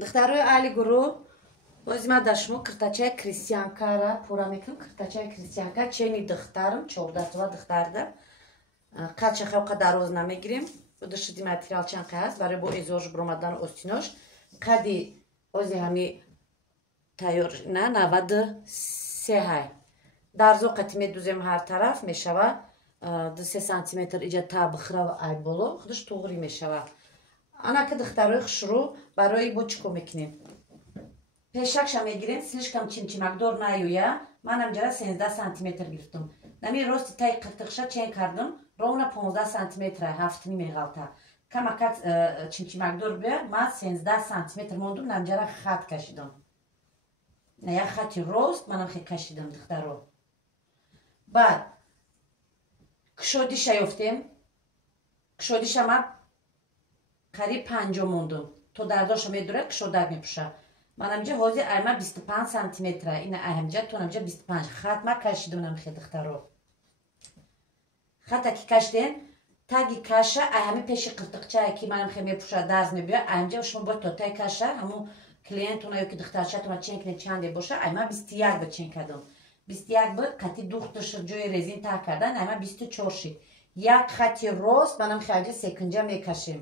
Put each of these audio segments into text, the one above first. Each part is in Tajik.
духтарои аҳли гурӯҳ, бози ман дар шумо киртачаи крестьянкаро пурра мекунам. Киртачаи крестьянка чени духтарам, 14 сола духтардам. Қадша хелка дароз намегирем. Будушиди материал чанка ҳаст барои бо изош биромадан остинош. Қади ози ҳами тайёр на 93 ҳай. Дарзо қати медузем ҳар тараф мешава 2-3 сантиметр иҷа та бихрав ай боло худаш туғри мешава. Ана ки духтарои хушрӯ барои бо чико мекунем. Пешакша мегирем, слишком чимчимакдор наёя. Ман ҳамҷара 13 сантиметр гирифтам. Нами рости таи қиртиқша чен кардам, ровна 15 сантиметр 7 меғалта. Камакак чимчимакдор бия, ман 13 сантиметр мондум, ҳамҷара хат кашидам. На як хати рост манам хе кашидам духтаро. Баъд кушодиша ёфтем. Кушодиша ман қариб 50 мондум. То дардоша медура кушодак мепуша. Ман ҳамҷа ҳозир айма 25 сантиметр. Ина айҳамҷа то ҳамҷа 25. Хат ма кашидам нам хе духтаро. Хата ки кашдем, таги каша айҳами пеши қиртиқчае ки манам хе мепуша дарз мебия. Айҳамҷа шумо бо то таги каша ҳамун клиентуна ё ки духтарчатуна чен кне чанде боша, айма 21 ба чен кардам. 21 ба қати духташ ҷои резин так кардан, айма 24 шид. Як хати рост манам хе ҳамҷа секунҷа мекашем.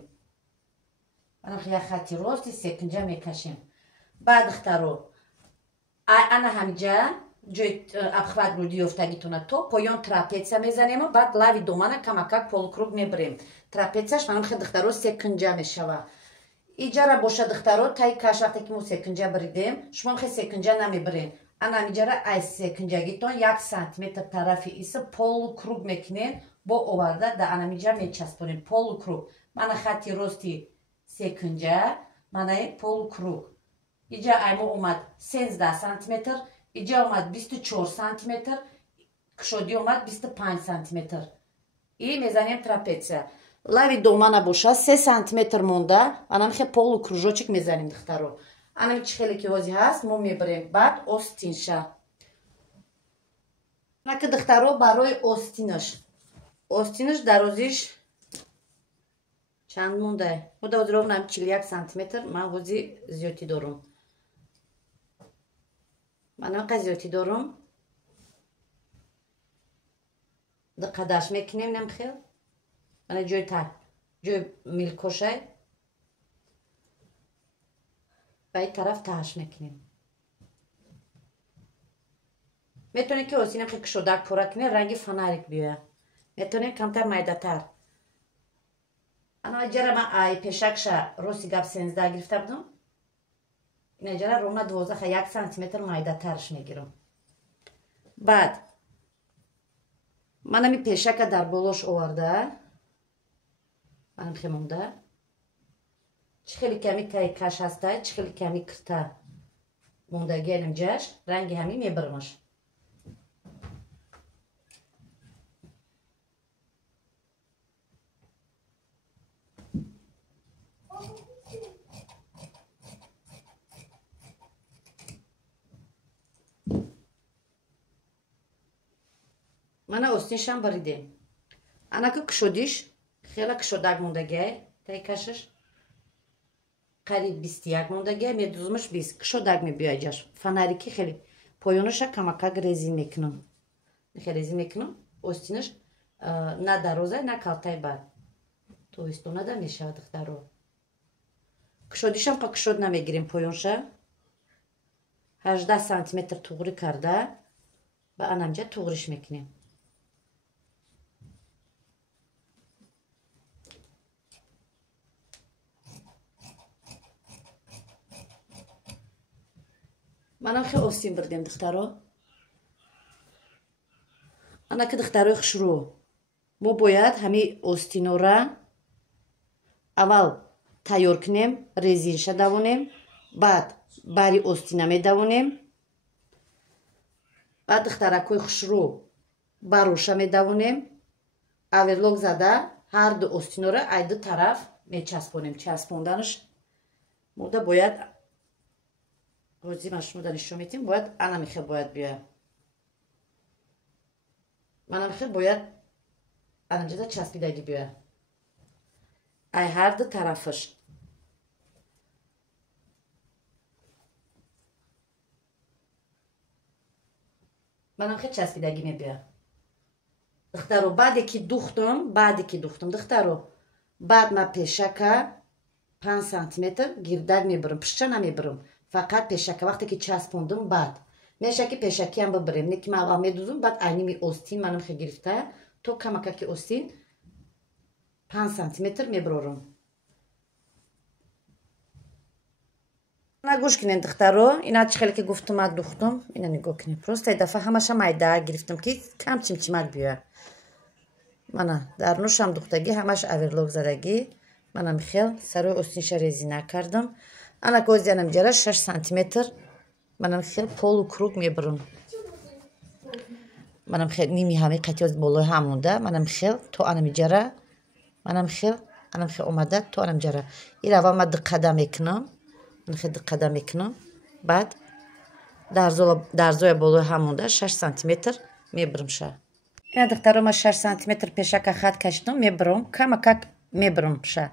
Манам хе як хати рости секунҷа мекашем. Баъд духтаро ана ҳамҷа ҷои абхват груди ёфтагитона то поён трапеция мезанем, баъд лави домана камакак полукруг мебирем. Трапецияш манам хе духтаро секунҷа мешава. Иҷара боша духтаро таи каш вақте ки мо секунҷа биридем, шумо хе секунҷа намебирен. Ана иҷара ай секунҷагитон 1 сантиметр тарафи иса полукруг мекунен, бо оварда да ана иҷа мечаспонем полукруг. Мана хати рости секунҷа, мана полукруг. Иҷа аймо омад 13 сантиметр, иҷа омад 24 сантиметр, кушоди омад 25 сантиметр. И мезанем трапеция. Лави домана боша 3 сантиметр монда, анам хе полукружочек мезанем духтаро. Анам чи хеле ки ҳози ҳаст, мо мебирем баъд остинша. Наки духтаро барои остинаш. Остинаш дарозиш чанд мондай? Мода ҳозир ровна 41 сантиметр, ман ҳозир зиёти дорам. Манам қа зиёти дорам. Диққадаш мекунем нам хел. Мана ҷои так, ҷои милкошай. ба ин тараф тааш мекунем. метонем ки остинам хе кушодак пурра кунем, ранги фонарик биёяд. метонем камтар майдатар. ана ҷара ман ай пешакша рости гап 13 гирифта будам. ин ҷара ровна 12 1 сантиметр майдатарш мегирам. баъд манами пешака дар болош оварда, манам хе монда. Чӣ хеле ками таи каш ҳаста, чӣ хеле ками кирта мондаги анам ҷаш, ранги ҳами мебирамаш. мана остиншам баридем. ана ки кушодиш хела кушодак мондагиай таи кашаш. қариб 21 мондагиай, медузумаш 20. кушодак мебиёяд ҷаш. Фонарики хеле поёнаша камакак резин мекунам. хе резин мекунам. остинаш на дароза, на калтаи бад. тоистонада мешавад духтаро. кушодишам па кушод намегирем поёнша. 18 сантиметр туғри карда ба анамҷа туғриш мекунем. манам хе остин бирдем духтаро. ана ки духтарои хушрӯ, мо бояд ҳами остинора аввал тайёр кунем, резинша давонем, баъд бари остина медавонем, баъд духтаракои хушрӯ бароша медавонем, аверлок зада ҳарду остинора ай ду тараф мечаспонем. часпонданаш мода бояд ҳозир ман шумо нишон медиҳем, бояд анами хел бояд биёяд. манам хел бояд анамҷада часпидаги биёяд. ай ҳарду тарафаш. منم خیلی چسبیدگی میبینم. دخترو بعدی که دوختم دخترو بعد ما پیشکه 5 سانتیمتر گیردک میبرم، پشت نمیبرم، فقط پیشکه وقتی که چسبوندم بعد میشه که پیشکی هم ببریم، نه که من اول میدوزم بعد اینی اوستین منم خیلی گرفته تو کمک که اوستین 5 سانتیمتر میبرم. نه گوش کنین دخترو، اینا چخیلی که گفتم من دوختم اینا نگاه کنین، پروسته دفعه همش مایده گرفتم که کم چمچمک بیاد. منم در نوشم دوختگی همش اویرلوگ زدگی، منم خیلی سر اوستینش ریزی نکردم. انا گوزیانم جره 6 سانتیمتر منم خیلی پول و کروگ میبرم. منم خیلی نیمی همه قطعات بالای همونده، منم خیلی تو انم جره، منم خیلی اومده تو انم جره. این اول من دقیقه میکنم، من خیلی دقیقه میکنم، بعد درزوی بالای همونده 6 سانتیمتر میبرم شه. این دخترم ما 6 سانتیمتر پیشک خط کشیدم میبرم، کمک میبرم شه.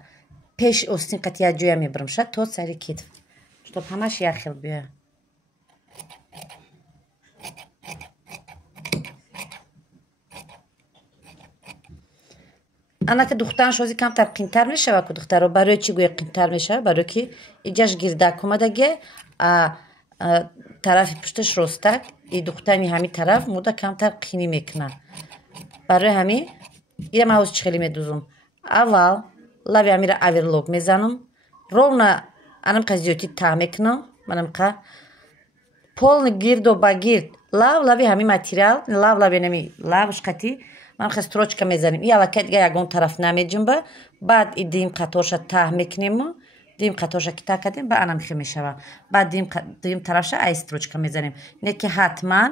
پیش اوستین قطعه جویا میبرم شه تا سری کتف. تو همش یخیل بیه. انا که دختران شوزی کمتر قینتر میشه و که دخترها برای چی گوی قینتر میشه؟ برای که اینجاش گیردک اومدگه طرف پشتش رستک، این دخترمی همین طرف مودا کمتر قینی میکنه. برای همین این ما از چخیلی میدوزم. اول لبی همیره اویرلوگ میزنم، ровно انم که زیادی تا میکنم، منم که پول گیرد و با گیرد لبی همین ماتریال لبی نمی لبش قطعی من خیلی ستروچکا میزنیم. این علاقه دیگه یکون طرف نمیجنبه، بعد این دیم قطعش تا میکنیم، دیم قطعش که تا کردیم با انم خیلی میشه، بعد دیم طرفش ای ستروچکا میزنیم. نه که حتما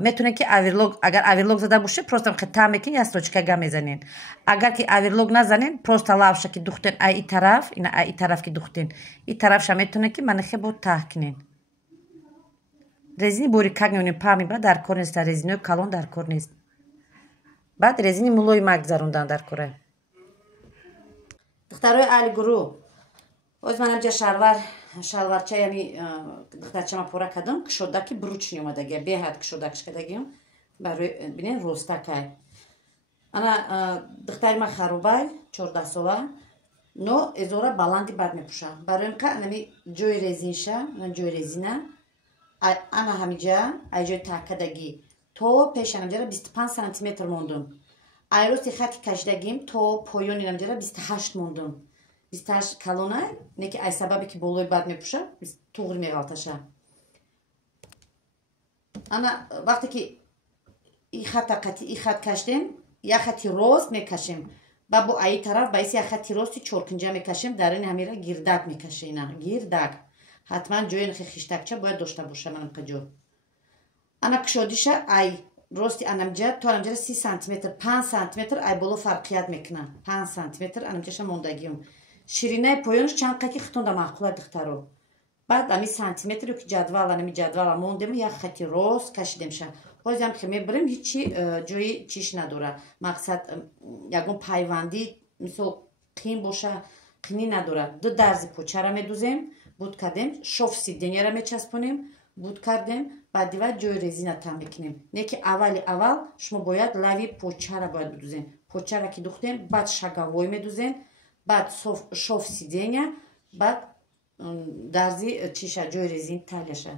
میتونه که اویرلوگ، اگر اویرلوگ زده باشه پروستم خطا میکنین یا ستروچکا گم میزنین. اگر که اویرلوگ نزنین پروست لبش که دوختین ای طرف، اینا ای طرف که دوختین این طرفش میتونه که من خیلی بود تا کنین. رزینی بوری کاغنونی پامی با در کار نیست، رزینی کالون در کار نیست. بعد رزینی مولوی مگذروندن در کره. دخترای علی گرو از منم جا شلوارچه یعنی دخترچه ما پورا کردم که شده که بروچ نیومده گه به حد که شده کش کردگیم برای ببینین روستکای. انا دختری ما خروبای 14 ساله نو ازورا بالندی بعد میپوشم. برای اینکه نمی جوی رزینشه، من جوی رزینه انا همینجا ایجای تاکدگی تو پیشانم جره 25 سانتیمتر موندم. ایروستی خطی کشیدگیم تو پایونینم جره 28 موندم. 28 کلونه نه که ای سببی که بالای بعد میپوشه توغری میغلطشه. انا وقتی که این خط کشیدیم یک خطی راست میکشیم با ای طرف باعث یک خطی راستی چرکنجه میکشیم، در این همیره گیردک میکشیم. گیردک حتما جوی نخی خیشتکچه باید داشته باشه. منم کجور انا کشودیشه ای راستی انمجه تو انمجه 30 سانتیمتر 5 سانتیمتر ای بالا فرقیت میکنه. 5 سانتیمتر انمجهش موندگیم. شیرینه پایونش چند قکی خطونده معقوله دخترو. بعد امی سانتیمتر که جدول موندیم یک خطی راست کشیدیم شه. باز هم که میبریم هیچی جوی چیش نداره. مقصد یکون پیوندی مثل قین باشه قینی نداره. دو درزی پوچه را میدوزیم بود کردیم، شوف سیدنی را میچسبونیم بود کردیم، بعد دیوار جوی رزینه تام میکنیم. نه که اول شما باید لوی پوچه را باید بدوزین. پوچه را که دوختیم بعد شگاوی میدوزین، بعد شوف سیدنی، بعد درزی چیشه جوی رزین تالیشه.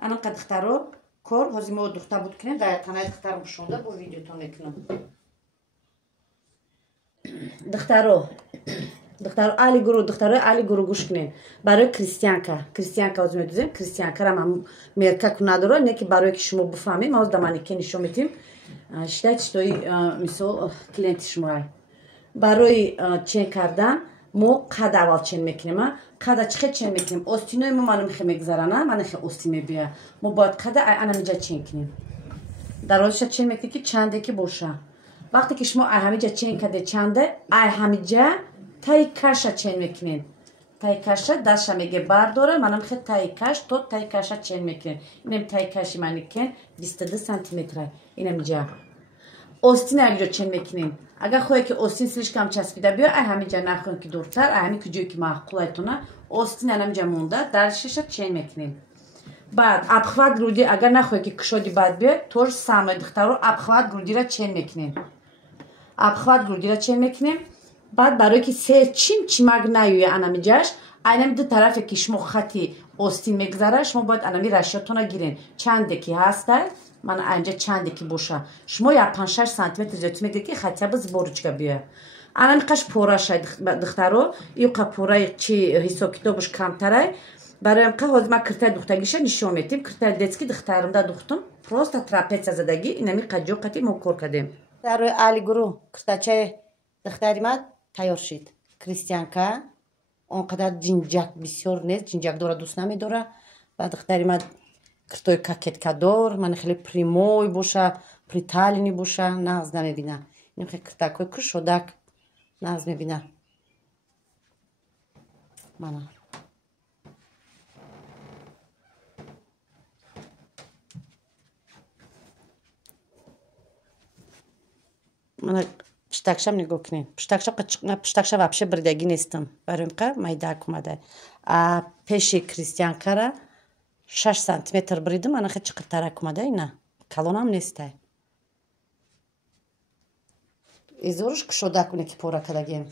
انا که دخترو کار هزی ما دختر بود کنیم در تنهای دخترم شونده با ویدیو تا میکنم. دخترو علی گرو گوش کنین. برای کریستیانکا از میدوزیم. کریستیانکا را من میرکه که نداره، نه که برای که شما بفهمیم ما از دمانیکه نشون میتیم شده چطوری مثل کلینت شما برای چین کردن ما قد اول چین میکنیم. قد چخه چین میکنیم اوستینوی ما منو میخواه میگذرانه من خیلی اوستی میبیه ما باید قد انا میجا چین کنیم. در حالش چین میکنیم که چنده که باشه. وقتی که شما همیجا چین کرده چنده همیجا تای کش چین میکنین. تای کش دستش میگه برداره منم خیلی تای کش تو تای کش چین میکنین. اینم تای کشی منی که 22 سانتیمتره. اینم اینجا اوستین همینجا چین میکنین. اگر خواهی که اوستین سلیش کم چسبیده بیا همینجا نخون که دورتر همین که جایی که معقولتونه اوستین همینجا مونده در شش چین میکنین. баъд обхват груди агар нахоҳе ки кушоди бад биёд тож самои духтаро обхват грудиро чен мекунем. обхват грудиро чен мекунем. баъд барое ки се чимак наёя анами ҷашн айнами ду тарафе ки шумо хати остин мегзара шумо бояд анами рашиётона гирен чанде ки ҳаста ман анҷа чанде ки боша шумо 5-6 сантиметр зиёдтӣ мегиред ки хотя бы зборучка биёяд. анами қаш пора шай духтаро июқа пораи чи ҳисоб китобуш камтарай бароям қа ҳозир ман киртаи духтагиша нишон метим киртаи детски духтаримда духтум просто трапеция задаги инами қаҷо қати мо кор кардем. дарои али гурӯҳ киртачаи духтари ман тайёр шид. Кристианка он қадар ҷинҷак бисёр нест ҷинҷакдора дӯст намедора ва духтари ман киртои кокеткадор ман хеле примой боша приталини боша нағз намебина ин хеле киртакҳои кушодак нағз мебина мана мана пиштакшам нигоҳ кунед пиштакша вообще бирдагӣ нестам барои қа майдак омада пеши кристианкара 6 сантиметр бридим ана хе чиқиртарак омада ина калонам нестай изоруш кушода куне ки пора кардагем